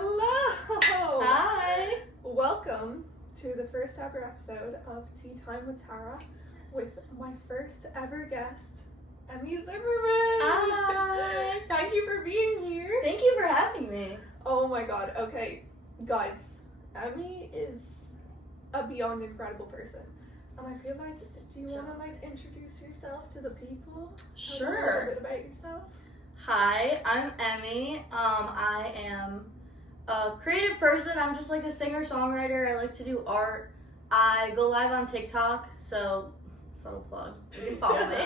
Hello! Hi! Welcome to the first ever episode of Tea Time with Tara with my first ever guest, Emi Zimmerman! Hi! Thank you for being here. Thank you for having me. Oh my god, okay. Guys, Emi is a beyond incredible person. And I feel like, do you want to introduce yourself to the people? Sure. Tell them a little bit about yourself. Hi, I'm Emi. I am a creative person. I'm just like a singer-songwriter. I like to do art. I go live on TikTok, so subtle plug. You can follow me.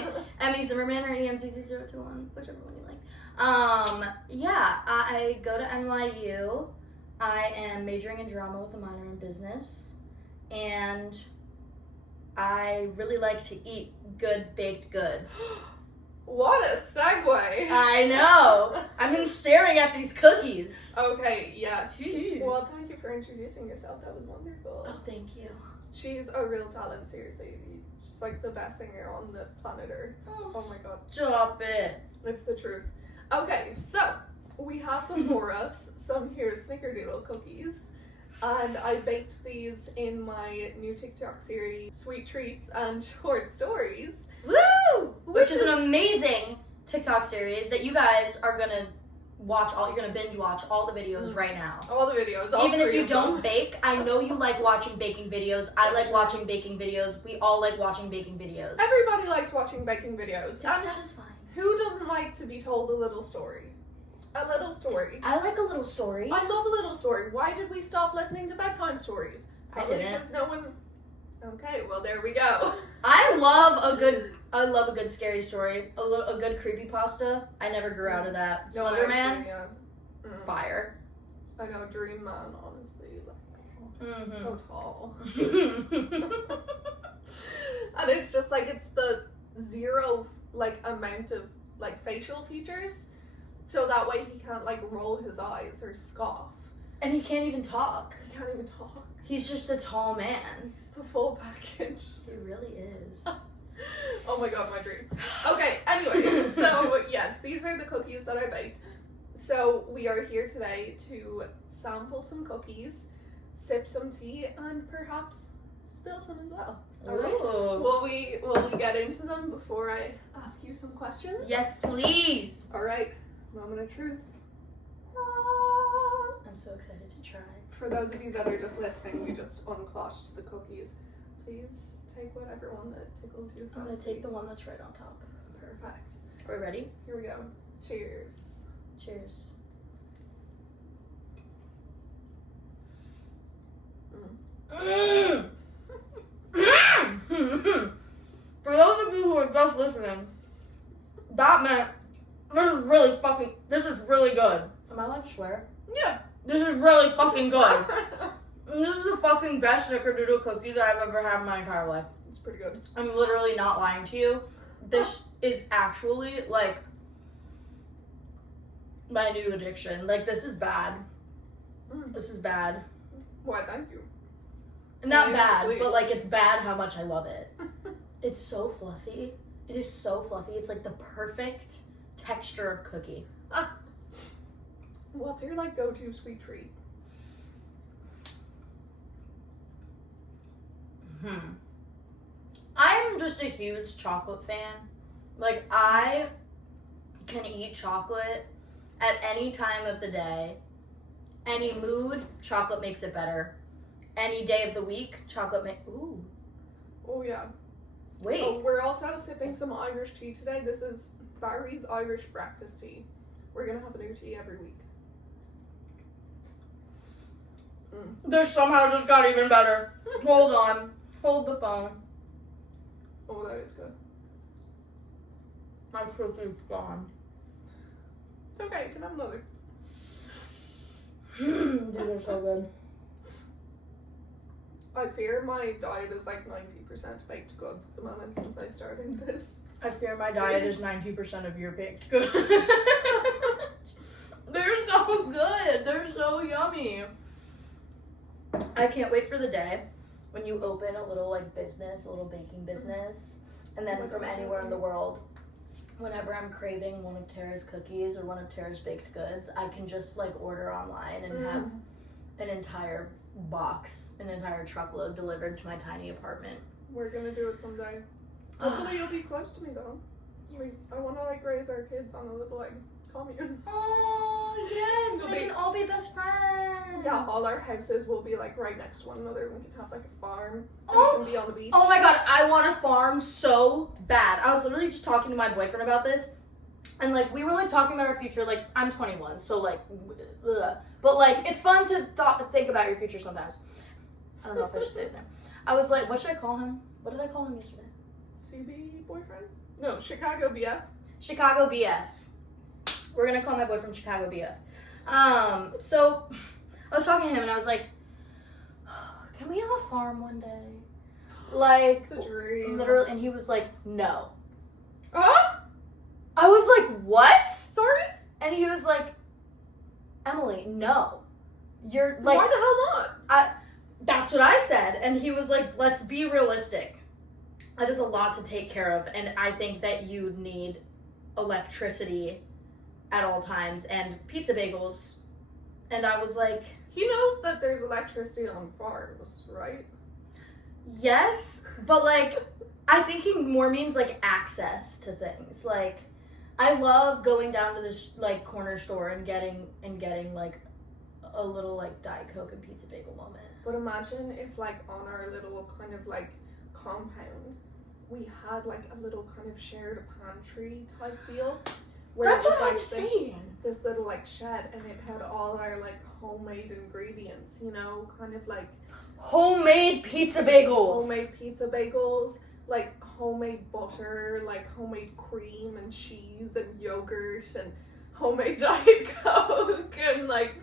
Emi Zimmerman or EMCC021, whichever one you like. I go to NYU. I am majoring in drama with a minor in business. And I really like to eat good baked goods. What a segue! I know! I've been staring at these cookies. Okay, yes. Well, thank you for introducing yourself. That was wonderful. Oh, thank you. She's a real talent, seriously. She's like the best singer on the planet Earth. Oh my god. Stop it. It's the truth. Okay, so we have before us some here snickerdoodle cookies. And I baked these in my new TikTok series, Sweet Treats and Short Stories. Woo! Which is an amazing TikTok series that you guys are gonna you're gonna binge watch all the videos right now. All the videos. Even if you don't bake, I know you like watching baking videos. I like watching baking videos. We all like watching baking videos. Everybody likes watching baking videos. It's satisfying. Who doesn't like to be told a little story? A little story. I like a little story. I love a little story. Why did we stop listening to bedtime stories? Probably I didn't. because no one... Okay, well there we go. I love a good scary story. A good creepypasta. I never grew out of that. No, Slender Man, actually, yeah. fire. I know, Dream Man, honestly. So tall. And it's just it's the zero amount of facial features. So that way he can't roll his eyes or scoff. And he can't even talk. He can't even talk. He's just a tall man. He's the full package. He really is. Oh my god, my dream. Okay, anyway, so yes, these are the cookies that I baked. So we are here today to sample some cookies, sip some tea, and perhaps spill some as well. Alright? Will we get into them before I ask you some questions? Yes, please. Alright, moment of truth. I'm so excited to try. For those of you that are just listening, we just uncloshed the cookies. Please take whatever one that tickles you. I'm gonna take the one that's right on top. Perfect. Are we ready? Here we go. Cheers. Cheers. For those of you who are just listening, that meant this is really good. Am I allowed to swear? Yeah. This is really fucking good. And this is the fucking best snickerdoodle cookie that I've ever had in my entire life. It's pretty good. I'm literally not lying to you. This is actually my new addiction. This is bad. This is bad. Why, thank you. Not Please, bad, please. but it's bad how much I love it. It's so fluffy. It is so fluffy. It's the perfect texture of cookie. What's your go-to sweet treat? I'm just a huge chocolate fan. I can eat chocolate at any time of the day. Any mood, chocolate makes it better. Any day of the week, chocolate ooh. Oh, yeah. Wait. Oh, we're also sipping some Irish tea today. This is Barry's Irish breakfast tea. We're going to have a new tea every week. This somehow just got even better. Hold on. Hold the phone. Oh, that is good. My cookie's gone. It's okay, you can have another. These are so good. I fear my diet is 90% baked goods at the moment since I started this. I fear my diet is 90% of your baked goods. They're so good. They're so yummy. I can't wait for the day when you open a little business, a little baking business, and then from anywhere in the world, whenever I'm craving one of Tara's cookies or one of Tara's baked goods, I can just order online and have an entire box, an entire truckload delivered to my tiny apartment. We're gonna do it someday. Hopefully you'll be close to me though. I want to like raise our kids on a little like commune. Oh yes, So we can all be best friends. Yeah, all our houses will be like right next to one another. We can have like a farm. And Oh. we can be on the beach. Oh my god, I want a farm so bad. I was literally just talking to my boyfriend about this. And, like, we were, like, talking about our future. Like, I'm 21, so, like, ugh. But, like, it's fun to think about your future sometimes. I don't know if I should say his name. I was like, what should I call him? What did I call him yesterday? CB boyfriend? No, Chicago BF. Chicago BF. We're gonna call my boyfriend Chicago BF. So, I was talking to him, and I was like, can we have a farm one day? Like, The dream. literally, and he was like, no. Huh? I was like, what? Sorry? And he was like, Emily, no. You're like, Why the hell not? That's what I said. And he was like, let's be realistic. That is a lot to take care of. And I think that you need electricity at all times and pizza bagels. And I was like, He knows that there's electricity on farms, right? yes, but like, I think he more means like access to things. Like, I love going down to this like corner store and getting like a little like Diet Coke and pizza bagel moment. But imagine if like on our little kind of like compound we had like a little kind of shared pantry type deal. Where That's it was what I'm like saying. this little like shed and it had all our like homemade ingredients, you know, kind of like Homemade pizza bagels. homemade pizza bagels, like homemade butter, like homemade cream and cheese and yogurt and homemade Diet Coke and like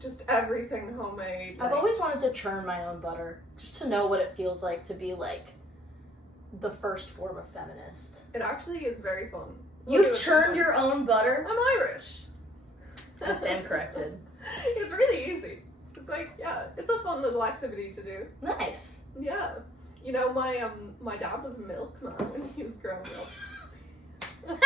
just everything homemade. I've like- always wanted to churn my own butter, just to know what it feels like to be like the first form of feminist. It actually is very fun. You've churned your own butter? I'm Irish. I stand corrected. It's really easy. It's like, yeah, it's a fun little activity to do. Nice. Yeah. You know, my dad was a milkman when he was growing up.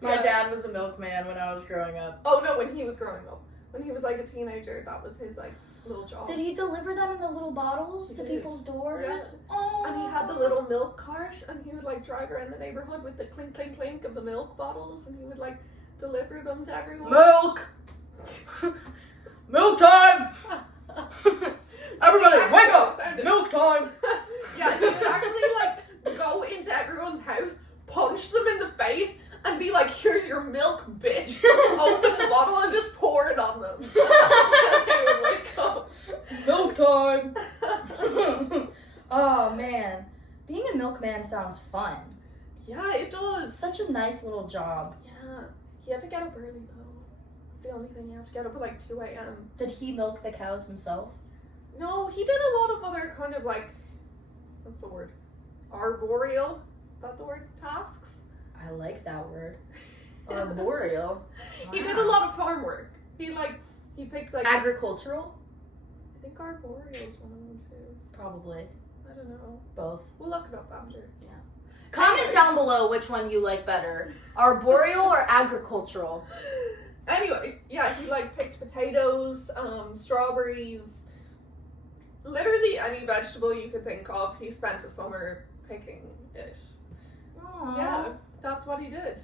My Yeah. dad was a milkman when I was growing up. Oh no, when he was growing up. When he was like a teenager, that was his like little job. Did he deliver them in the little bottles He to did. people's doors? Yeah. Oh. And he had the little milk cart and he would like drive around the neighborhood with the clink clink clink of the milk bottles and he would like deliver them to everyone. Milk! Milk time! Everybody, exactly wake how it up! sounded. Milk time! Yeah, he would actually like go into everyone's house, punch them in the face, and be like, "Here's your milk, bitch." Open the bottle and just pour it on them. That's how they would wake up. Milk time! Oh man, being a milkman sounds fun. Yeah, it does. Such a nice little job. Yeah, he had to get up early though. It's the only thing. You have to get up at like 2 a.m. Did he milk the cows himself? No, he did a lot of other kind of like, what's the word? Arboreal. Is that the word? Tasks. I like that word. Arboreal. He did a Wow. lot of farm work. He picked like. Agricultural? I think arboreal is one of them too. Probably. I don't know. Both. We'll look it up after. Comment Anyway. down below which one you like better. Arboreal or agricultural? Anyway, yeah, he like picked potatoes, strawberries, literally any vegetable you could think of. He spent a summer picking it. Aww. Yeah, that's what he did.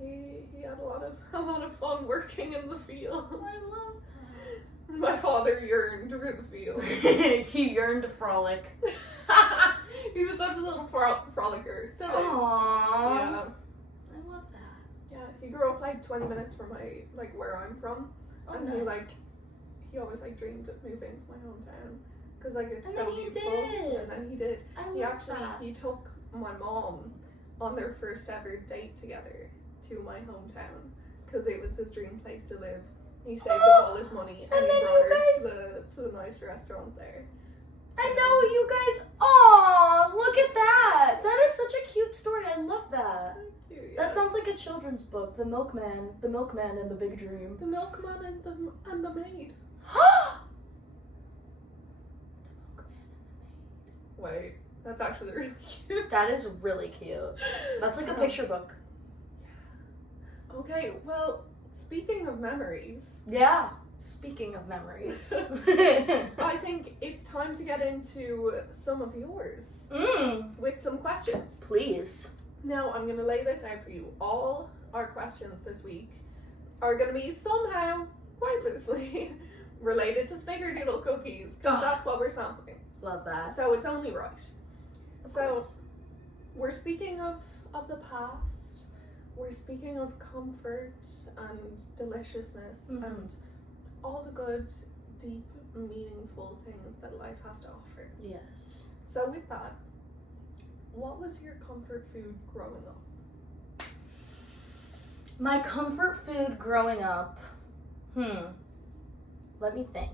He had a lot of fun working in the fields. I love My father yearned for the fields. that. He yearned to frolic. He was such a little frolicker. Still is. Aww. Yeah. I love that. Yeah, he grew up like 20 minutes from where I'm from, Oh, and nice. he always like dreamed of moving to my hometown because like it's And so then he beautiful. did. And then he did. I He took my mom on their first ever date together to my hometown because it was his dream place to live. He saved up all his money and And he then brought you her to the nice restaurant there. I know you guys. Aw, look at that. That is such a cute story. I love that. Cute, yeah. That sounds like a children's book. The Milkman and the Big Dream. The milkman and the maid. Wait, that's actually really cute. That is really cute. That's like a picture book. Okay, well, speaking of memories, Yeah. Speaking of memories. I think it's time to get into some of yours with some questions. Please. Now, I'm going to lay this out for you. All our questions this week are going to be somehow, quite loosely, related to snickerdoodle cookies, because that's what we're sampling. Love that. So it's only right. Of So course. we're speaking of the past. We're speaking of comfort and deliciousness and all the good, deep, meaningful things that life has to offer. Yes. So with that, what was your comfort food growing up? My comfort food growing up, let me think.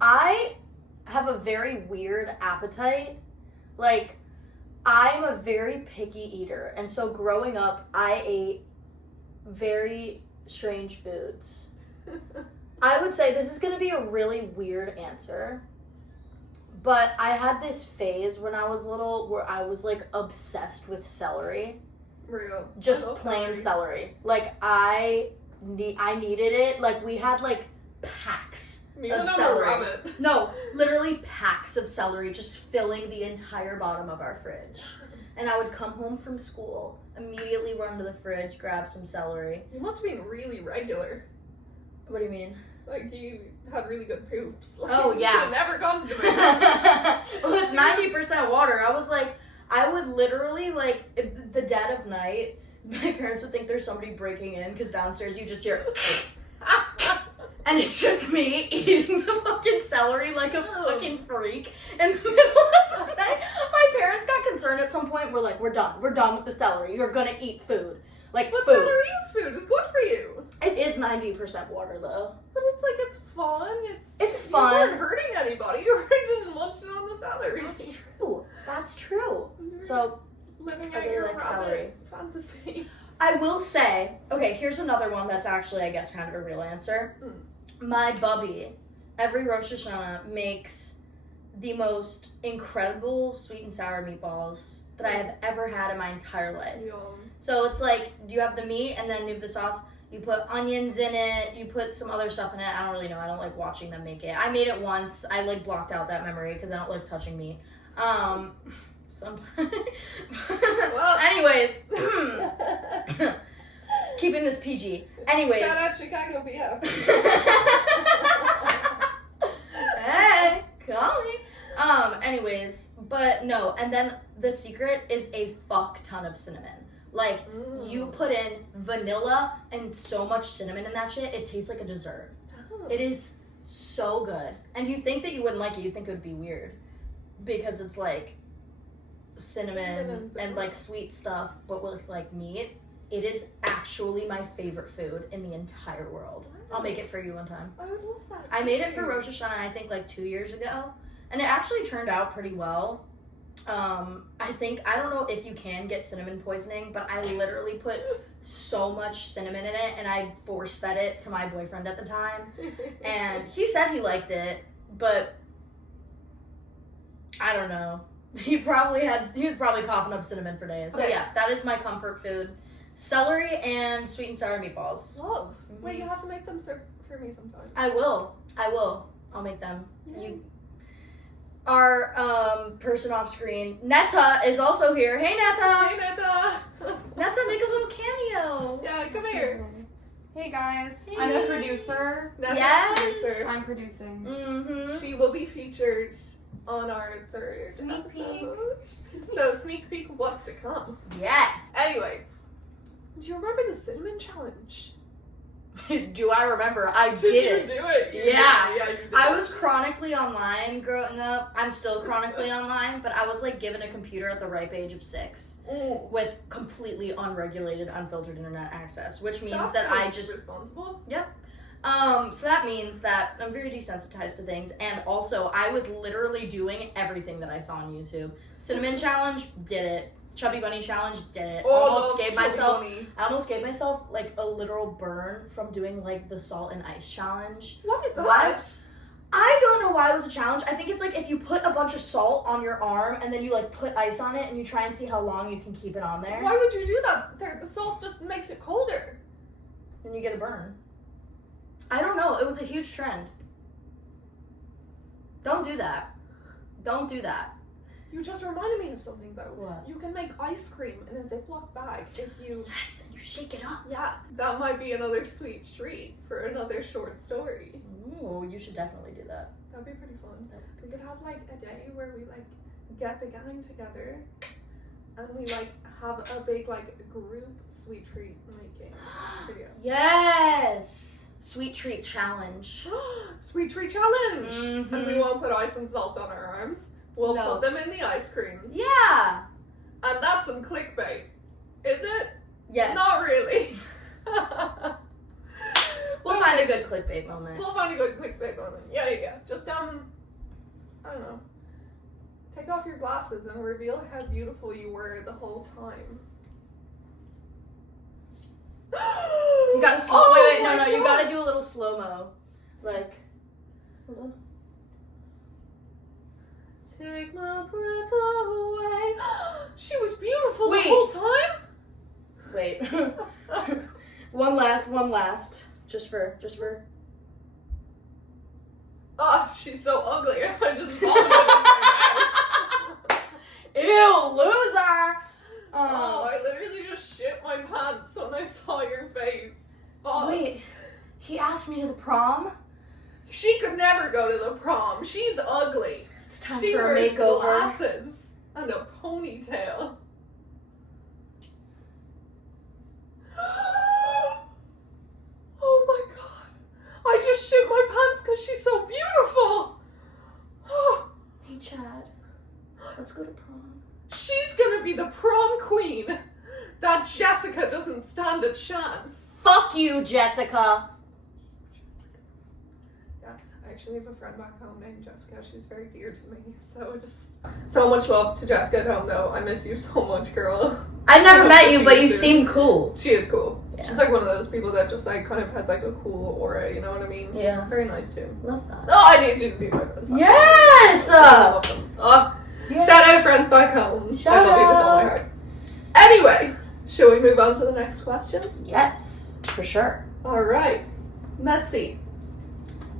I have a very weird appetite. Like, I'm a very picky eater, and so growing up, I ate very strange foods. I would say this is going to be a really weird answer, but I had this phase when I was little where I was, like, obsessed with celery. Real. Just plain celery. Like, I needed it. Like, we had, like, packs of celery. No, literally packs of celery just filling the entire bottom of our fridge. And I would come home from school, immediately run to the fridge, grab some celery. You must have been really regular. What do you mean? Like, you had really good poops. Like, Oh, yeah. You never constipated. Well, it's 90% water. I was like, I would literally, like, if the dead of night, my parents would think there's somebody breaking in, because downstairs you just hear, and it's just me eating the fucking celery like a fucking freak in the middle of the night. My parents got concerned at some point. We're like, we're done with the celery. You're gonna eat food. Like, But food. celery is food. It's good for you. It is 90% water, though. But it's like, it's fun. It's fun. You weren't hurting anybody. You were just munching on the celery. That's true. You were So, just living I out really your like rabbit celery. fantasy. I will say, okay, here's another one that's actually, I guess, kind of a real answer. My bubby, every Rosh Hashanah, makes the most incredible sweet and sour meatballs that I have ever had in my entire life. Yum. So it's like, you have the meat, and then you have the sauce. You put onions in it. You put some other stuff in it. I don't really know. I don't like watching them make it. I made it once. I, like, blocked out that memory because I don't like touching meat. Sometimes. Well, anyways. Keeping this PG. Anyways. Shout out Chicago BF. Hey, call me. Anyways, but no, and then the secret is a fuck ton of cinnamon. Like, you put in vanilla and so much cinnamon in that shit, it tastes like a dessert. It is so good. And you think that you wouldn't like it, you think it would be weird. Because it's like cinnamon and like sweet stuff, but with like meat. It is actually my favorite food in the entire world. I'll make it for you one time. I would love that. I made it for Rosh Hashanah, I think, like 2 years ago. And it actually turned out pretty well. I don't know if you can get cinnamon poisoning, but I literally put so much cinnamon in it, and I force-fed it to my boyfriend at the time. And he said he liked it, but I don't know. He was probably coughing up cinnamon for days. So yeah, that is my comfort food. Celery and sweet and sour meatballs. Love. Wait, you have to make them for me sometime. I will. I'll make them. Yeah. Our person off screen, Netta, is also here. Hey, Netta. Hey, Netta. Netta, make a little cameo. Yeah, come here. Hey guys, Hey. I'm a producer. Netta's Yes. producer. I'm producing. Mm-hmm. She will be featured on our third Sneak episode. So, sneak peek what's to come. Yes. Anyway, do you remember the cinnamon challenge? Do I remember? I Did did. you do it? You Yeah. did. Yeah, you did. I was chronically online growing up. I'm still chronically online, but I was like given a computer at the ripe age of 6 with completely unregulated, unfiltered internet access, which means that I just responsible. so that means that I'm very desensitized to things, and also I was literally doing everything that I saw on YouTube. Cinnamon challenge, did it. Chubby bunny challenge, did it. I almost gave myself like a literal burn from doing like the salt and ice challenge. What is that? Why? I don't know why it was a challenge. I think it's like if you put a bunch of salt on your arm and then you like put ice on it and you try and see how long you can keep it on there. Why would you do that? The salt just makes it colder. Then you get a burn. I don't know. It was a huge trend. Don't do that. Don't do that. You just reminded me of something though. What? You can make ice cream in a Ziploc bag if you... Yes, and you shake it up. Yeah, that might be another sweet treat for another short story. Ooh, you should definitely do that. That'd be pretty fun. We could have like a day where we like get the gang together and we like have a big like group sweet treat making video. Yes! Sweet treat challenge. Sweet treat challenge! Mhm. And we won't put ice and salt on our arms. We'll No. put them in the ice cream. Yeah! And that's some clickbait. Is it? Yes. Not really. We'll find a good clickbait moment. We'll find a good clickbait moment. Yeah. Just I don't know. Take off your glasses and reveal how beautiful you were the whole time. You gotta wait, no, you gotta do a little slow-mo. Like, hold on. Take my breath away. She was beautiful Wait. the whole time? Wait. one last. Just for. Oh, she's so ugly. I just vomited in my mouth. Ew, loser! Oh, I literally just shit my pants when I saw your face. Oh. Wait, he asked me to the prom? She could never go to the prom. She's ugly. It's time She for a wears makeover. glasses and a ponytail. Oh my god. I just shit my pants because she's so beautiful. Hey, Chad, let's go to prom. She's gonna be the prom queen. That Jessica doesn't stand a chance. Fuck you, Jessica. Yeah, I actually have a friend back home named Jessica. She's very dear to me. So just so much love to Jessica at home though. I miss you so much, girl. I've never I hope met to you, see but you you soon. seem cool. She is cool. Yeah. She's like one of those people that just like kind of has like a cool aura, you know what I mean? Yeah. Very nice too. Love that. Oh, I need you to be my friends. Yes! I love them. Oh, Yeah. shout out friends back home. Shout I love you with all my out. heart. Anyway, shall we move on to the next question? Yes, for sure. Alright, let's see.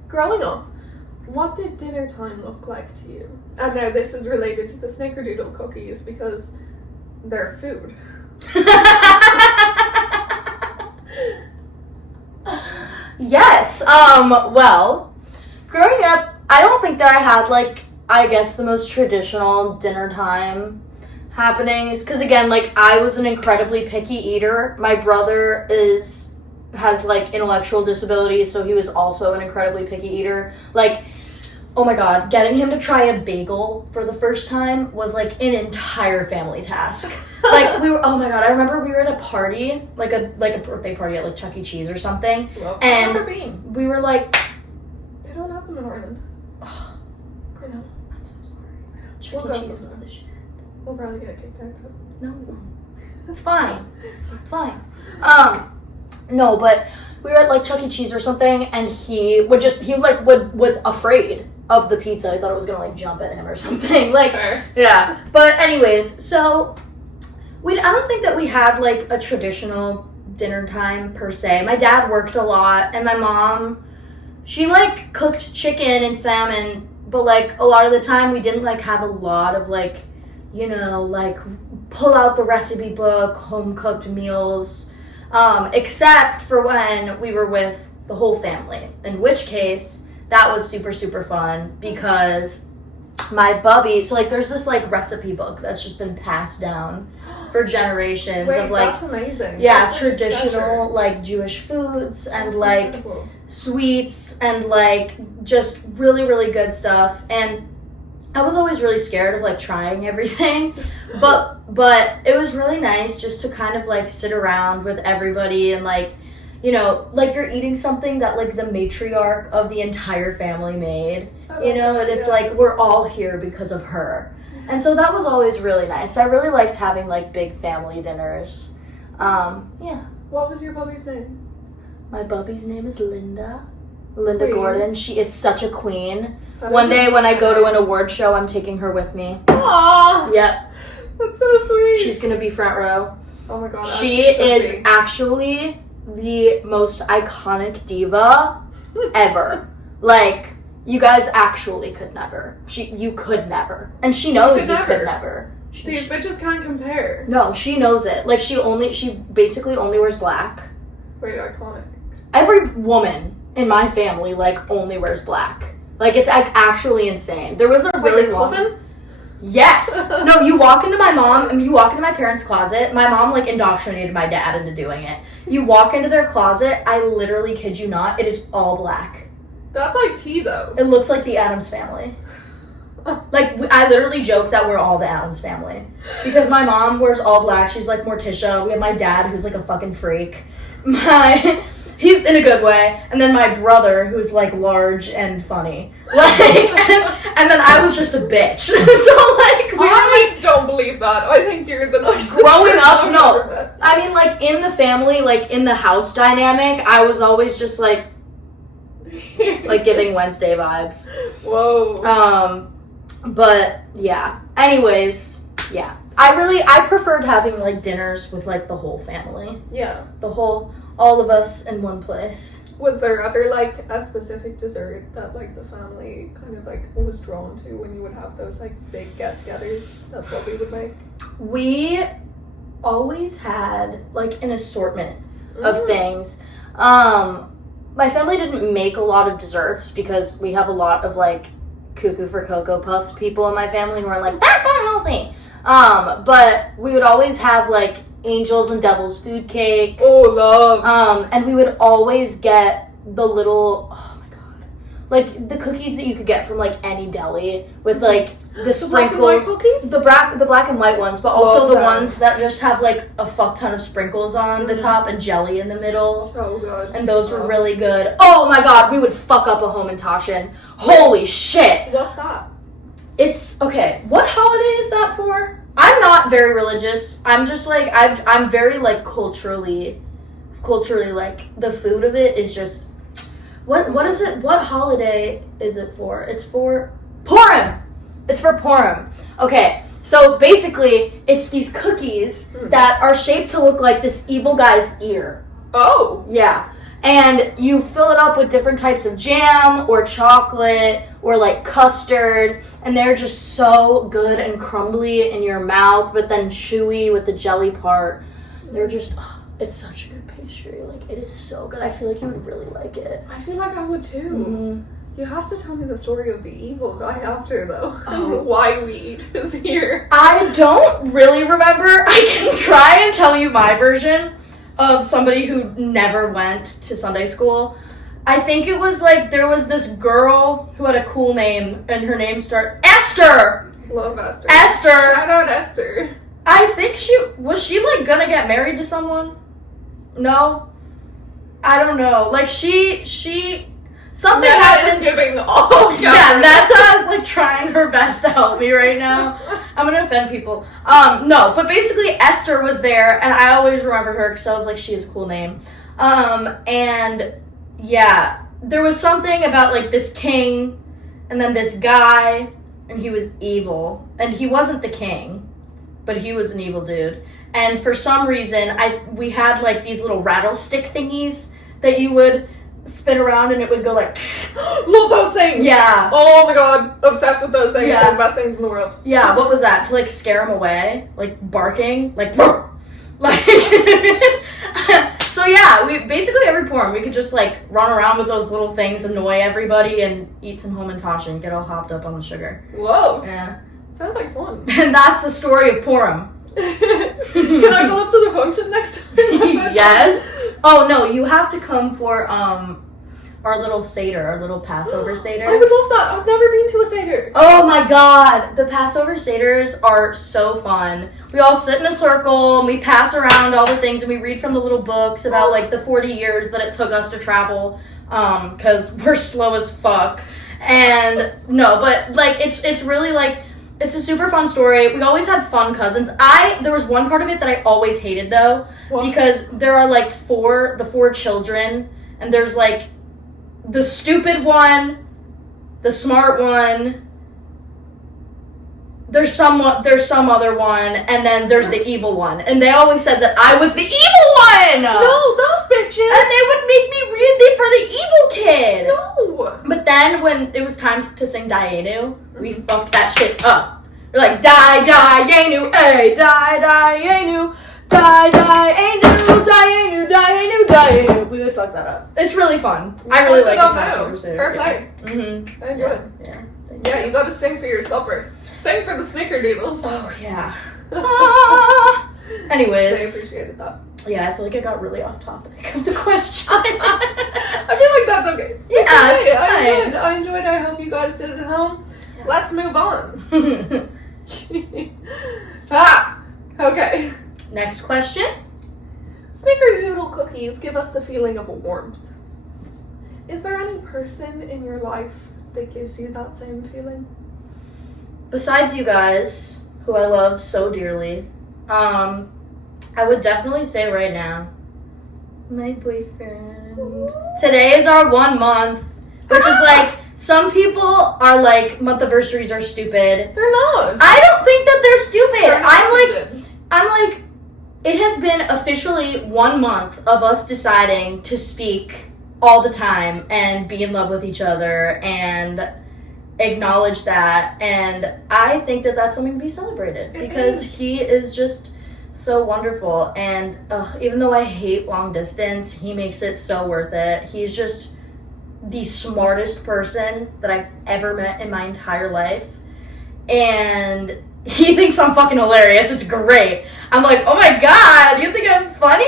Growing up, what did dinner time look like to you? And now this is related to the snickerdoodle cookies because they're food. Yes, well, growing up, I don't think that I had, like, I guess the most traditional dinner time happenings, because again, like, I was an incredibly picky eater. My brother has like intellectual disabilities, so he was also an incredibly picky eater. Like, oh my god, getting him to try a bagel for the first time was like an entire family task. Like, oh my god, I remember we were at a party, like a birthday party at like Chuck E. Cheese or something, Well, and never been. we were like, They don't have them in Ireland. oh, I know. I'm so sorry. Chuck We'll E. go Cheese was sometime. the shit. We'll probably get kicked out though. No, we won't. It's fine. It's fine. No, but we were at like Chuck E. Cheese or something, and he was afraid of the pizza. I thought it was gonna like jump at him or something. Like, Fair. yeah. But anyways, so I don't think that we had like a traditional dinner time per se. My dad worked a lot, and my mom, she like cooked chicken and salmon, but like a lot of the time we didn't like have a lot of like, you know, like pull out the recipe book, home cooked meals, except for when we were with the whole family, in which case that was super, super fun because my bubby, so like there's this like recipe book that's just been passed down for generations Wait, of like, that's amazing. yeah, That's such a treasure. traditional like Jewish foods and That's like incredible. sweets and like just really, really good stuff. And I was always really scared of like trying everything, but it was really nice just to kind of like sit around with everybody and like, you know, like you're eating something that like the matriarch of the entire family made, you know, and it's like we're all here because of her. And so that was always really nice. I really liked having like big family dinners. Yeah. What was your bubby's name? My bubby's name is Linda Queen. Gordon. She is such a queen. That One is day a when I go to an name. award show, I'm taking her with me. Aww, Yep. that's so sweet. She's gonna be front row. Oh my god. She should is be. actually the most iconic diva ever. Like, you guys actually could never. You could never. And she knows you could never. These bitches can't compare. No, she knows it. Like, she basically only wears black. Wait, iconic. Every woman in my family, like, only wears black. Like, it's like actually insane. There was a really long... coven? Yes. No, you walk into my parents' closet. My mom, like, indoctrinated my dad into doing it. You walk into their closet, I literally kid you not, it is all black. That's like tea, though. It looks like the Addams Family. Like, I literally joke that we're all the Addams Family. Because my mom wears all black. She's like Morticia. We have my dad, who's like a fucking freak. He's in a good way. And then my brother, who's like large and funny. Like, and then I was just a bitch. So like, I don't believe that. I think you're the nicest growing person up, I've no. ever met. I mean, like, in the family, like, in the house dynamic, I was always just like giving Wednesday vibes. Whoa. But yeah. Anyways, yeah. I preferred having like dinners with like the whole family. Yeah. All of us in one place. Was there ever like a specific dessert that like the family kind of like was drawn to when you would have those like big get-togethers that Bobby would make? We always had like an assortment of things. My family didn't make a lot of desserts because we have a lot of like cuckoo for Cocoa Puffs people in my family who are like, that's unhealthy. But we would always have like Angels and Devil's food cake. Oh, love. And we would always get the little, oh my god, like the cookies that you could get from like any deli with like the sprinkles, black and white cookies? the black and white ones, but also Love the that. ones that just have like a fuck ton of sprinkles on the top and jelly in the middle. So good. And those were really good. Oh my god, we would fuck up a Homentashen. Holy shit. What's that? It's, okay, what holiday is that for? I'm not very religious. I'm just like, I'm very like culturally like, the food of it is just, what is it, what holiday is it for? It's for Purim. It's for Purim. Okay, so basically, it's these cookies that are shaped to look like this evil guy's ear. Oh. Yeah. And you fill it up with different types of jam or chocolate or like custard, and they're just so good and crumbly in your mouth, but then chewy with the jelly part. They're just, it's such a good pastry. Like, it is so good. I feel like you would really like it. I feel like I would too. Mm-hmm. You have to tell me the story of the evil guy after, though. Oh. Why we eat his ear. I don't really remember. I can try and tell you my version of somebody who never went to Sunday school. I think it was like there was this girl who had a cool name, and her name started Esther. Love Esther. Esther. Shout out Esther. I think she like gonna get married to someone. No, I don't know. Like she something Netta happened. is giving all. Yeah, Netta is like trying her best to help me right now. I'm gonna offend people. No, but basically Esther was there, and I always remember her because I was like, she has a cool name. And yeah, there was something about like this king, and then this guy, and he was evil, and he wasn't the king, but he was an evil dude. And for some reason, we had like these little rattlestick thingies that you would spin around, and it would go like. Love those things. Yeah. Oh my god, obsessed with those things. Yeah. They're the best things in the world. Yeah, what was that? To like scare him away? Like barking? Like like so yeah, we basically every Purim we could just like run around with those little things, annoy everybody, and eat some Homentashen, get all hopped up on the sugar. Love. Yeah. Sounds like fun. And that's the story of Purim. Can I go up to the function next time? Yes. Oh no, you have to come for our little Seder, our little Passover Seder. I would love that. I've never been to a Seder. Oh my god, the Passover Seders are so fun. We all sit in a circle, and we pass around all the things, and we read from the little books about like the 40 years that it took us to travel, because we're slow as fuck. And no, but like it's really like, it's a super fun story. We always had fun cousins. There was one part of it that I always hated though, because there are like the four children, and there's like the stupid one, the smart one, there's some other one, and then there's the evil one. And they always said that I was the evil one! No, those bitches! And they would make me read for the evil kid! No! But then when it was time to sing Dianu, we fucked that shit up. We're like, Dianu, ay, Dianu, Dianu. We would fuck that up. It's really fun. I really like it. Fair play. Mm-hmm. I enjoy it. Yeah, you gotta sing for your supper. Sing for the snickerdoodles. Oh, yeah. Ah. Anyways. They appreciated that. Yeah, I feel like I got really off topic of the question. I feel like that's okay. Yeah, it's okay. fine. I enjoyed it. I hope you guys did at home. Yeah. Let's move on. Okay. Next question. Snickerdoodle cookies give us the feeling of warmth. Is there any person in your life that gives you that same feeling? Besides you guys, who I love so dearly, I would definitely say right now, my boyfriend. Today is our 1 month, which is like, some people are like, month-iversarys are stupid. They're not. I don't think that they're stupid. They're not stupid. I'm like, it has been officially 1 month of us deciding to speak all the time and be in love with each other and acknowledge that, and I think that that's something to be celebrated because he is just so wonderful, and even though I hate long distance, he makes it so worth it. He's just the smartest person that I've ever met in my entire life, and he thinks I'm fucking hilarious. It's great. I'm like, oh my god, you think I'm funny?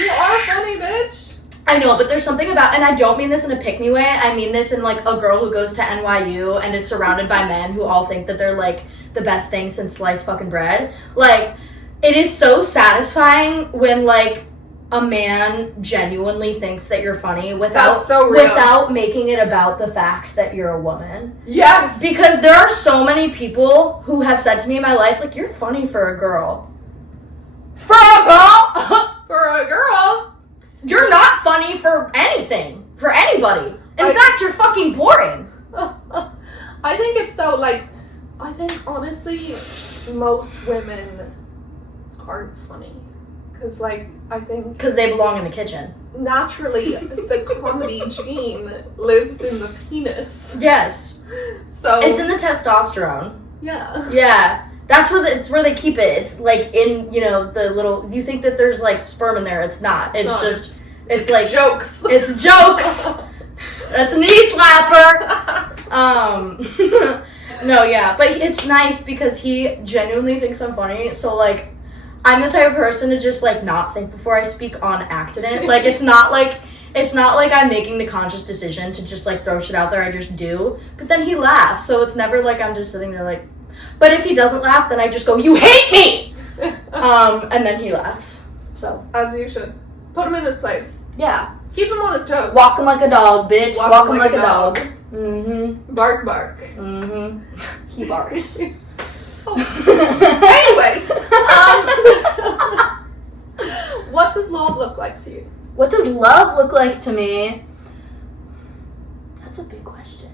You are funny, bitch. I know, but there's something about, and I don't mean this in a pick-me way, I mean this in like a girl who goes to NYU and is surrounded by men who all think that they're like the best thing since sliced fucking bread. Like, it is so satisfying when like a man genuinely thinks that you're funny without making it about the fact that you're a woman. Yes! Because there are so many people who have said to me in my life, like, you're funny for a girl. For a girl? For a girl? You're not funny for anything. For anybody. In fact, you're fucking boring. I think it's though, like, I think honestly, most women aren't funny. Because, like, I think... Because they belong in the kitchen. Naturally, the comedy gene lives in the penis. Yes. So... It's in the testosterone. Yeah. Yeah. That's where it's where they keep it. It's like in, you know, the little... You think that there's, like, sperm in there. It's not. It's like... jokes. It's jokes. That's a knee slapper. No, yeah. But it's nice because he genuinely thinks I'm funny. So, like... I'm the type of person to just, like, not think before I speak on accident. Like, it's not like I'm making the conscious decision to just, like, throw shit out there. I just do. But then he laughs, so it's never like I'm just sitting there like... But if he doesn't laugh, then I just go, you hate me! And then he laughs. So. As you should. Put him in his place. Yeah. Keep him on his toes. Walk him like a dog, bitch. Walk him like a dog. Mm-hmm. Bark, bark. Mm-hmm. He barks. Anyway, what does love look like to you? What does love look like to me? That's a big question.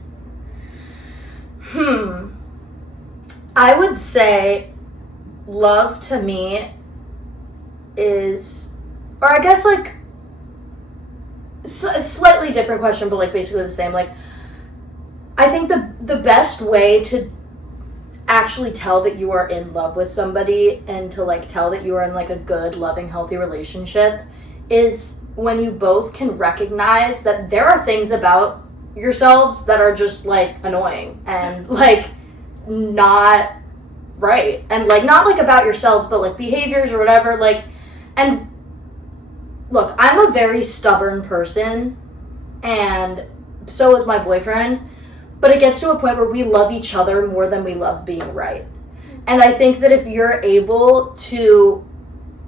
I would say love to me is, or I guess like a slightly different question, but like basically the same. Like, I think the best way to actually tell that you are in love with somebody and to like tell that you are in like a good, loving, healthy relationship is when you both can recognize that there are things about yourselves that are just like annoying and like not right, and like not like about yourselves but like behaviors or whatever. Like, and look, I'm a very stubborn person and so is my boyfriend. But it gets to a point where we love each other more than we love being right. And I think that if you're able to,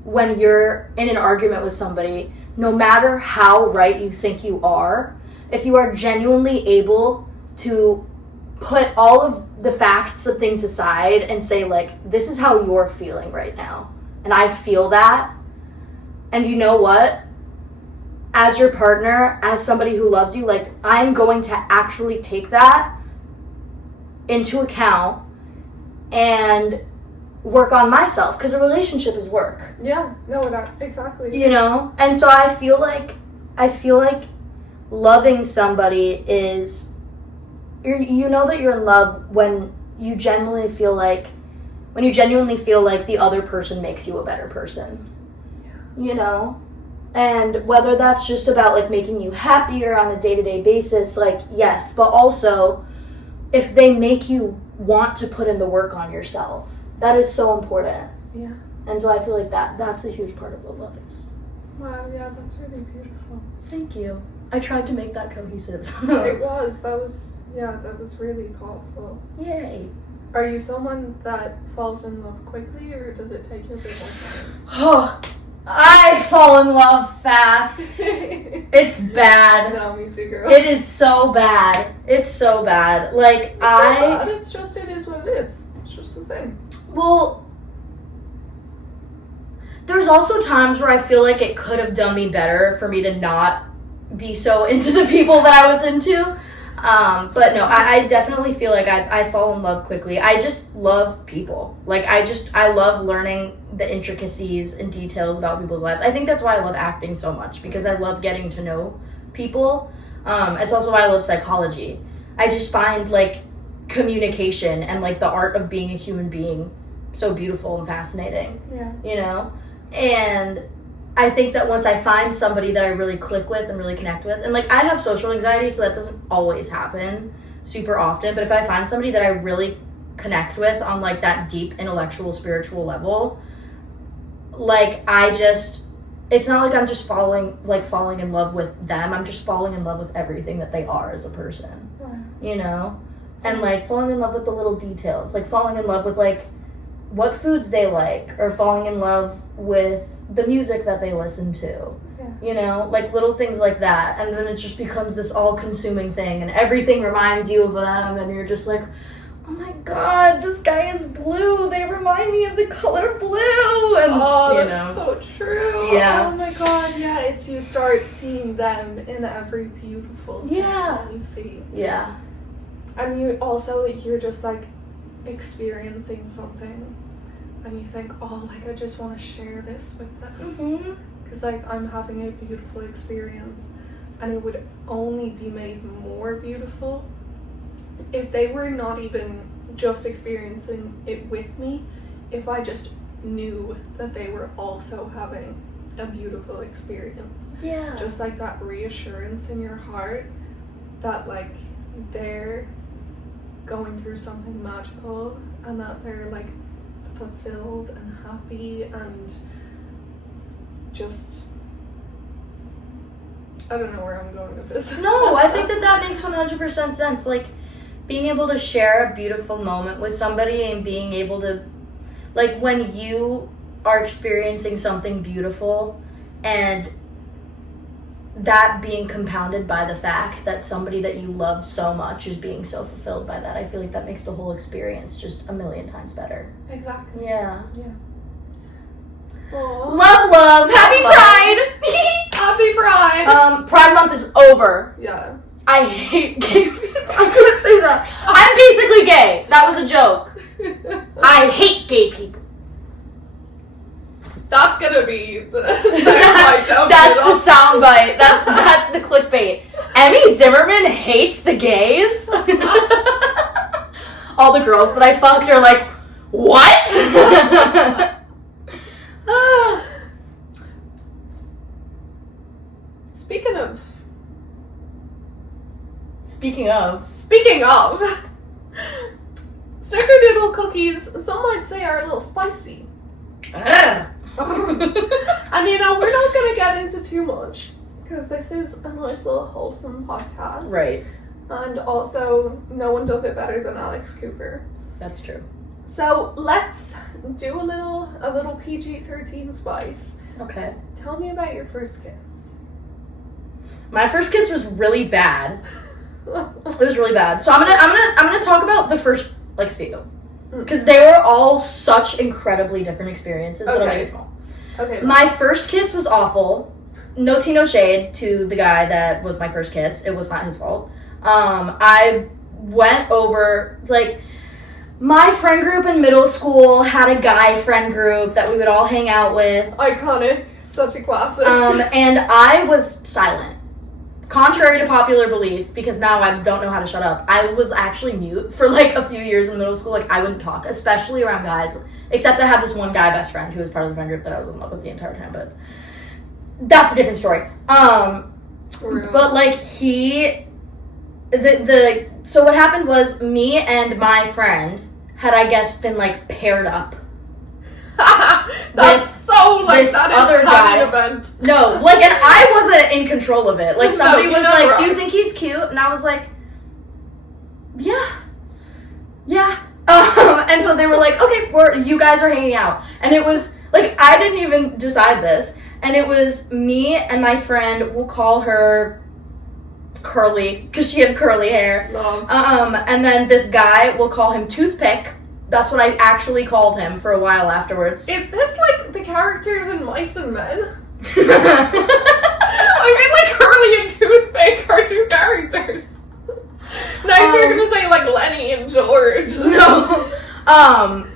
when you're in an argument with somebody, no matter how right you think you are, if you are genuinely able to put all of the facts of things aside and say, like, this is how you're feeling right now. And I feel that. And you know what? As your partner, as somebody who loves you, like, I'm going to actually take that into account and work on myself, because a relationship is work. Yeah, no, exactly. You know? And so I feel like loving somebody is, you know that you're in love when you genuinely feel like the other person makes you a better person. Yeah. You know? And whether that's just about, like, making you happier on a day-to-day basis, like, yes, but also if they make you want to put in the work on yourself, that is so important. Yeah. And so I feel like that's a huge part of what love is. Wow, yeah, that's really beautiful. Thank you. I tried to make that cohesive. That was really thoughtful. Yay. Are you someone that falls in love quickly, or does it take you a bit more time? Oh, I fall in love fast. It's bad. No, me too, girl. It is so bad. It's so bad. Like, It's not bad. It's just, it is what it is. It's just a thing. Well, there's also times where I feel like it could have done me better for me to not be so into the people that I was into. But no, I definitely feel like I fall in love quickly. I just love people. Like, I love learning the intricacies and details about people's lives. I think that's why I love acting so much, because I love getting to know people. It's also why I love psychology. I just find, like, communication and, like, the art of being a human being so beautiful and fascinating. Yeah. You know? And I think that once I find somebody that I really click with and really connect with, and, like, I have social anxiety, so that doesn't always happen super often, but if I find somebody that I really connect with on, like, that deep intellectual, spiritual level, like, it's not like I'm just falling in love with them. I'm just falling in love with everything that they are as a person. Wow. You know? And, like, falling in love with the little details. Like, falling in love with, like, what foods they like, or falling in love with the music that they listen to. Yeah. You know? Like, little things like that. And then it just becomes this all-consuming thing, and everything reminds you of them, and you're just like, oh my god, the sky is blue. They remind me of the color blue. And, that's so true. Yeah. Oh my god, yeah. It's, you start seeing them in every beautiful thing that you see. Yeah. And you're just, like, experiencing something, and you think, oh, like, I just want to share this with them. Because, like, I'm having a beautiful experience, and it would only be made more beautiful if they were not even just experiencing it with me, if I just knew that they were also having a beautiful experience. Yeah. Just, like, that reassurance in your heart that, like, they're going through something magical, and that they're, like, fulfilled and happy, and just, I don't know where I'm going with this. No, I think that makes 100% sense. Like, being able to share a beautiful moment with somebody, and being able to, like, when you are experiencing something beautiful, and that being compounded by the fact that somebody that you love so much is being so fulfilled by that, I feel like that makes the whole experience just a million times better. Exactly. Yeah. Aww. Love. Happy Pride! Happy Pride! Pride Month is over. Yeah. I hate gay people. I couldn't say that. I'm basically gay. That was a joke. I hate gay people. That's gonna be the soundbite. That's the soundbite. That's the clickbait. Emi Zimmerman hates the gays. All the girls that I fucked are like, what? Speaking of, snickerdoodle cookies, some might say, are a little spicy. And you know, we're not gonna get into too much, because this is a nice little wholesome podcast. Right. And also, no one does it better than Alex Cooper. That's true. So let's do a little PG-13 spice. Okay. Tell me about your first kiss. My first kiss was really bad. It was really bad. So I'm gonna talk about the first, like, few, because they were all such incredibly different experiences. But I'll make it small. Okay. My first kiss was awful. No tea, no shade to the guy that was my first kiss. It was not his fault. I went over, like, my friend group in middle school had a guy friend group that we would all hang out with. Iconic. Such a classic. And I was silent. Contrary to popular belief, because now I don't know how to shut up, I was actually mute for like a few years in middle school. Like, I wouldn't talk, especially around guys. Except I had this one guy best friend who was part of the friend group that I was in love with the entire time, but that's a different story. But like so what happened was me and my friend had, I guess, been like paired up. That's so like this that other is guy. an event. No, like, and I wasn't in control of it. Like, somebody No, was you're like, not "Do you wrong. think he's cute?" And I was like, "Yeah." And so they were like, "Okay, you guys are hanging out." And it was like, I didn't even decide this, and it was me and my friend. We'll call her Curly because she had curly hair. Love. And then this guy, we'll call him Toothpick. That's what I actually called him for a while afterwards. Is this like the characters in Mice and Men? I mean, like Curly and Toothpick are two characters. Next, you're gonna say like Lenny and George. No.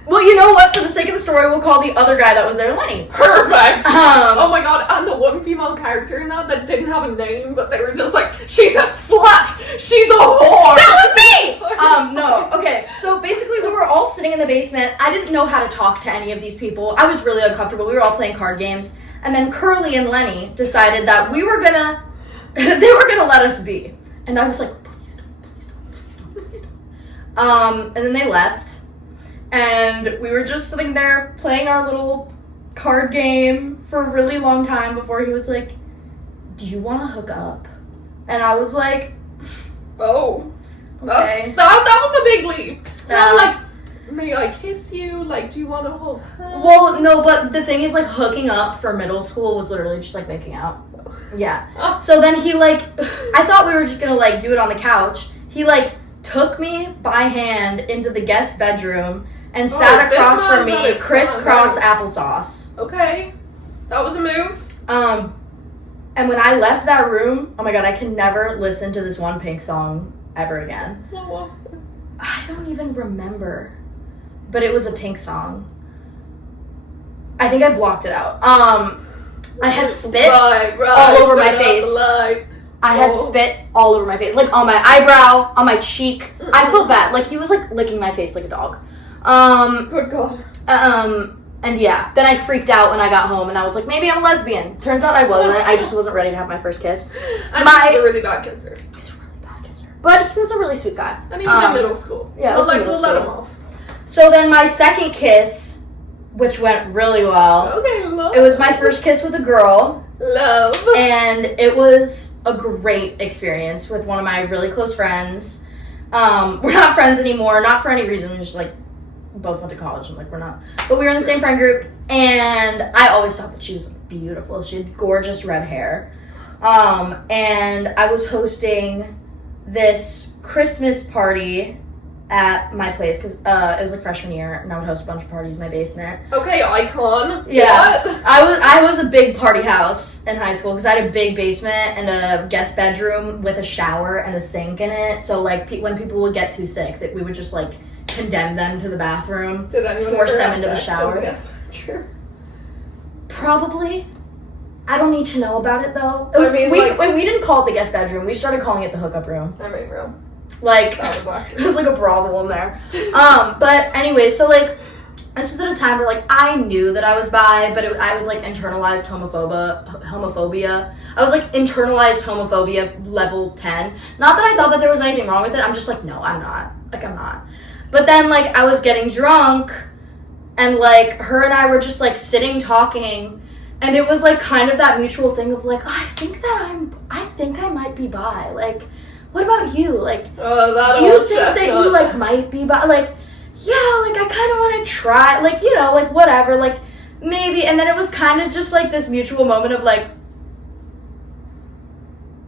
Well, you know what? For the sake of the story, we'll call the other guy that was there Lenny. Perfect. Oh my god, and the one female character in that didn't have a name, but they were just like, she's a slut! She's a whore! That was me! No. Okay, so basically we were all sitting in the basement. I didn't know how to talk to any of these people. I was really uncomfortable. We were all playing card games. And then Curly and Lenny decided that they were gonna let us be. And I was like, please don't. And then they left. And we were just sitting there playing our little card game for a really long time before he was like, "Do you want to hook up?" And I was like, Oh. okay. That was a big leap. Yeah. Not like, may I kiss you? Like, do you want to hold hands? Well, no, but the thing is, like, hooking up for middle school was literally just, like, making out. Yeah. So then he, like, I thought we were just gonna, like, do it on the couch. He, like, took me by hand into the guest bedroom and sat this across man from me, had it crisscross planned applesauce. Okay. That was a move. And when I left that room, oh my god, I can never listen to this one Pink song ever again. What was it? I don't even remember. But it was a Pink song. I think I blocked it out. I had spit all over my face. I had spit all over my face. Like, on my eyebrow, on my cheek. I felt bad. Like, he was, like, licking my face like a dog. Good God. And yeah, then I freaked out when I got home, and I was like, maybe I'm a lesbian. Turns out I wasn't. I just wasn't ready to have my first kiss. And he was a really bad kisser. He was a really bad kisser. But he was a really sweet guy. And he was in middle school. Yeah, we'll let him off. So then my second kiss, which went really well, Okay, love. it was my first kiss with a girl. Love. And it was a great experience with one of my really close friends. We're not friends anymore, not for any reason, just like both went to college and like we're not. But we were in the same friend group, and I always thought that she was beautiful. She had gorgeous red hair. And I was hosting this Christmas party at my place because it was like freshman year, and I would host a bunch of parties in my basement. Okay, icon. Yeah, What? I was a big party house in high school because I had a big basement and a guest bedroom with a shower and a sink in it. So like when people would get too sick, that we would just like condemn them to the bathroom, Did anyone force ever them have into the sex shower. in the guest bedroom? Probably. I don't need to know about it though. It was, I mean, we didn't call it the guest bedroom. We started calling it the hookup room. I mean, real. Like, That was wacky. it was like a brothel in there. But anyway, so like, this was at a time where like I knew that I was bi, but I was like internalized homophobia. I was like internalized homophobia level 10. Not that I thought that there was anything wrong with it. I'm just like, no, I'm not. Like, I'm not. But then like I was getting drunk, and like her and I were just like sitting talking, and it was like kind of that mutual thing of like, oh, I think I might be bi. Like, what about you? Like, That do you old think that chestnut. you like might be bi? Like, yeah, like I kind of want to try. Like, you know, like whatever. Like, maybe. And then it was kind of just like this mutual moment of like,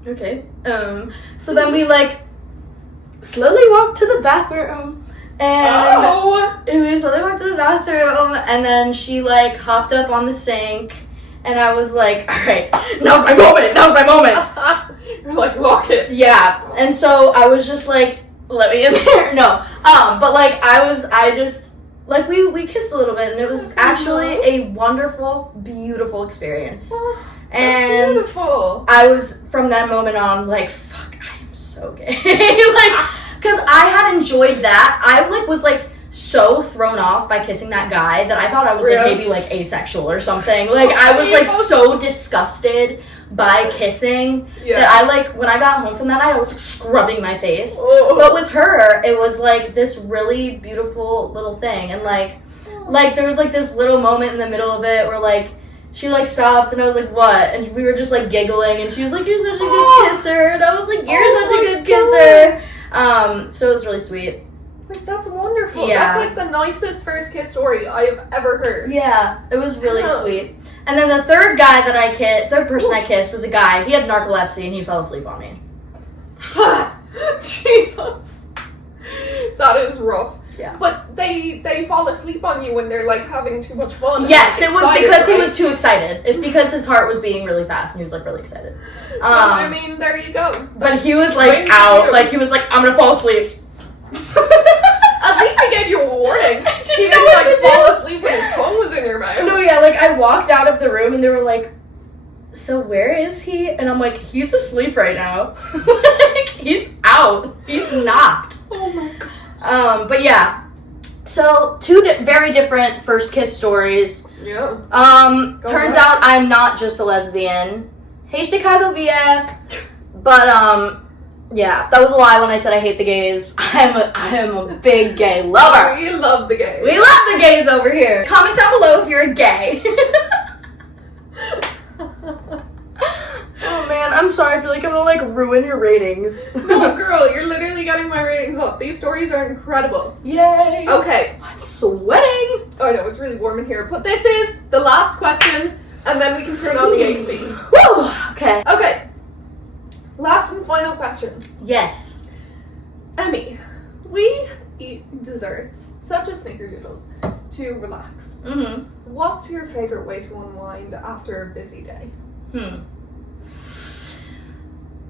okay. So then we like slowly walked to the bathroom. And we slowly went to the bathroom, and then she like hopped up on the sink, and I was like, all right, now's my moment. You're like, lock it. Yeah, and so I was just like, let me in there. No, But like we kissed a little bit, and it was actually a wonderful, beautiful experience. Oh, and that's beautiful. I was, from that moment on, like, fuck, I am so gay. Like, because I had enjoyed that. I like was like so thrown off by kissing that guy that I thought I was like maybe like asexual or something. Like I was like so disgusted by kissing that I like, when I got home from that night, I was like scrubbing my face. But with her, it was like this really beautiful little thing, and like there was like this little moment in the middle of it where like she like stopped, and I was like, what? And we were just like giggling, and she was like, you're such a good kisser, and I was like, you're such a good kisser. So it was really sweet. Wait, that's wonderful. Yeah. That's like the nicest first kiss story I've ever heard. Yeah, it was really sweet. And then the third person I kissed was a guy. He had narcolepsy, and he fell asleep on me. Jesus. That is rough. Yeah. But they fall asleep on you when they're like having too much fun. and, Yes, like, it was excited, because right? he was too excited. It's because his heart was beating really fast, and he was like really excited. Well, I mean, there you go. But he was like out, like he was like, I'm gonna fall asleep. At least he gave you a warning. He know didn't what like to fall do. asleep when his tongue was in your mouth. No, yeah, like I walked out of the room, and they were like, so where is he? And I'm like, he's asleep right now. Like, he's out. He's knocked. Oh my god. But yeah. So, two very different first kiss stories. Yeah. Turns out I'm not just a lesbian. Hey, Chicago BF. But, yeah, that was a lie when I said I hate the gays. I am a big gay lover. We love the gays. We love the gays over here. Comment down below if you're a gay. Oh man, I'm sorry. I feel like I'm gonna like ruin your ratings. No, girl, you're literally getting my ratings up. These stories are incredible. Yay. Okay. I'm sweating. Oh no, it's really warm in here. But this is the last question, and then we can turn on the AC. Woo. Okay. Okay. Last and final question. Yes. Emmy, we eat desserts, such as snickerdoodles, to relax. Mm-hmm. What's your favorite way to unwind after a busy day?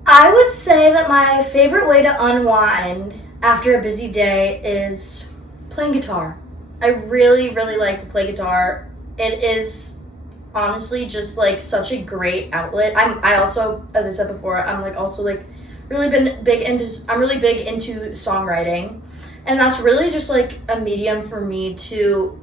I would say that my favorite way to unwind after a busy day is playing guitar. I really, really like to play guitar. It is honestly just like such a great outlet. I also, as I said before, I'm like also like I'm really big into songwriting, and that's really just like a medium for me to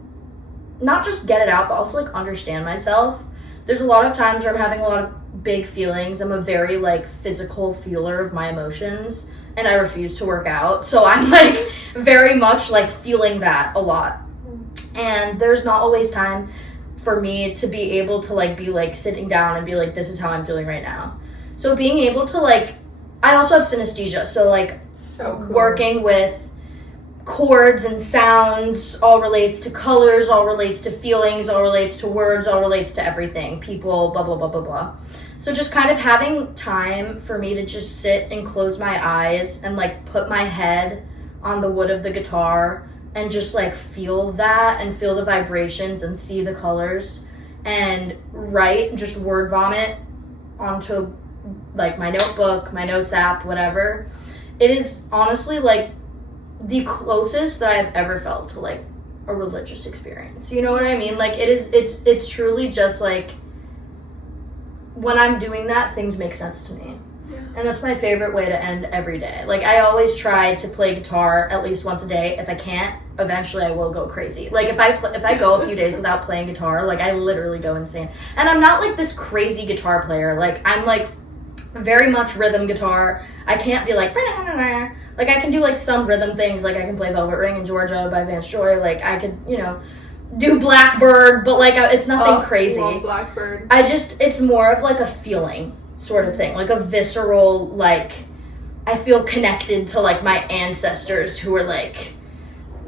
not just get it out, but also like understand myself. There's a lot of times where I'm having a lot of big feelings. I'm a very like physical feeler of my emotions, and I refuse to work out, so I'm like very much like feeling that a lot, and there's not always time for me to be able to like be like sitting down and be like, this is how I'm feeling right now. So being able to like, I also have synesthesia, so like So cool. working with chords and sounds all relates to colors, all relates to feelings, all relates to words, all relates to everything, people, blah blah blah blah blah. So just kind of having time for me to just sit and close my eyes and like put my head on the wood of the guitar and just like feel that and feel the vibrations and see the colors and write, just word vomit onto like my notebook, my notes app, whatever. It is honestly like the closest that I've ever felt to like a religious experience. You know what I mean? Like it's truly just like when I'm doing that, things make sense to me. Yeah. And that's my favorite way to end every day. Like I always try to play guitar at least once a day. If I can't, eventually I will go crazy. Like if I go a few days without playing guitar, like I literally go insane. And I'm not like this crazy guitar player. Like I'm like very much rhythm guitar. I can't be like I can do like some rhythm things. Like I can play Velvet Ring in Georgia by Vance Joy. Like I could, you know, do Blackbird, but like it's nothing crazy. Love Blackbird. It's more of like a feeling sort of thing, like a visceral, like I feel connected to like my ancestors who were like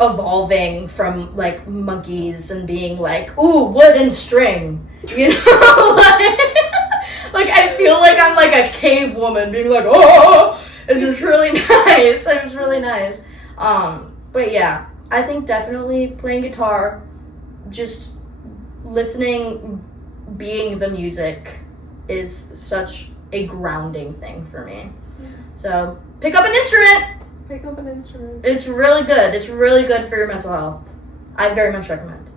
evolving from like monkeys and being like, ooh, wood and string, you know. Like I feel like I'm like a cave woman being like, oh, and it's really nice. It was really nice. But yeah, I think definitely playing guitar, just listening, being the music is such a grounding thing for me. So pick up an instrument. Pick up an instrument. It's really good. It's really good for your mental health. I very much recommend.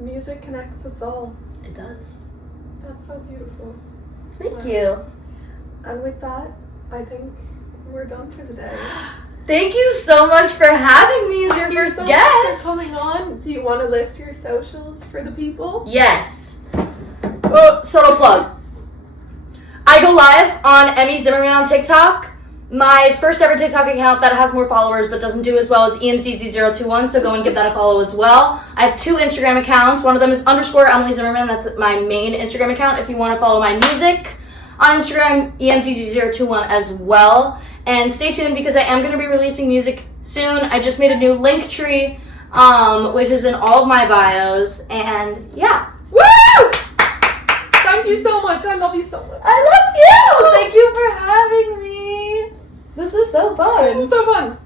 Music connects us all. It does. That's so beautiful. Thank you. And with that, I think we're done for the day. Thank you so much for having me as your Thank you first so guest. much for coming on. Do you want to list your socials for the people? Yes. Oh, subtle plug. I go live on Emi Zimmerman on TikTok. My first ever TikTok account that has more followers but doesn't do as well is EMZZ021, so go and give that a follow as well. I have 2 Instagram accounts. One of them is _Emily Zimmerman. That's my main Instagram account if you want to follow my music. On Instagram, EMZZ021 as well. And stay tuned because I am going to be releasing music soon. I just made a new link tree, which is in all of my bios. And yeah. Woo! Thank you so much. I love you so much. I love you! Thank you for having me. This is so fun. This is so fun.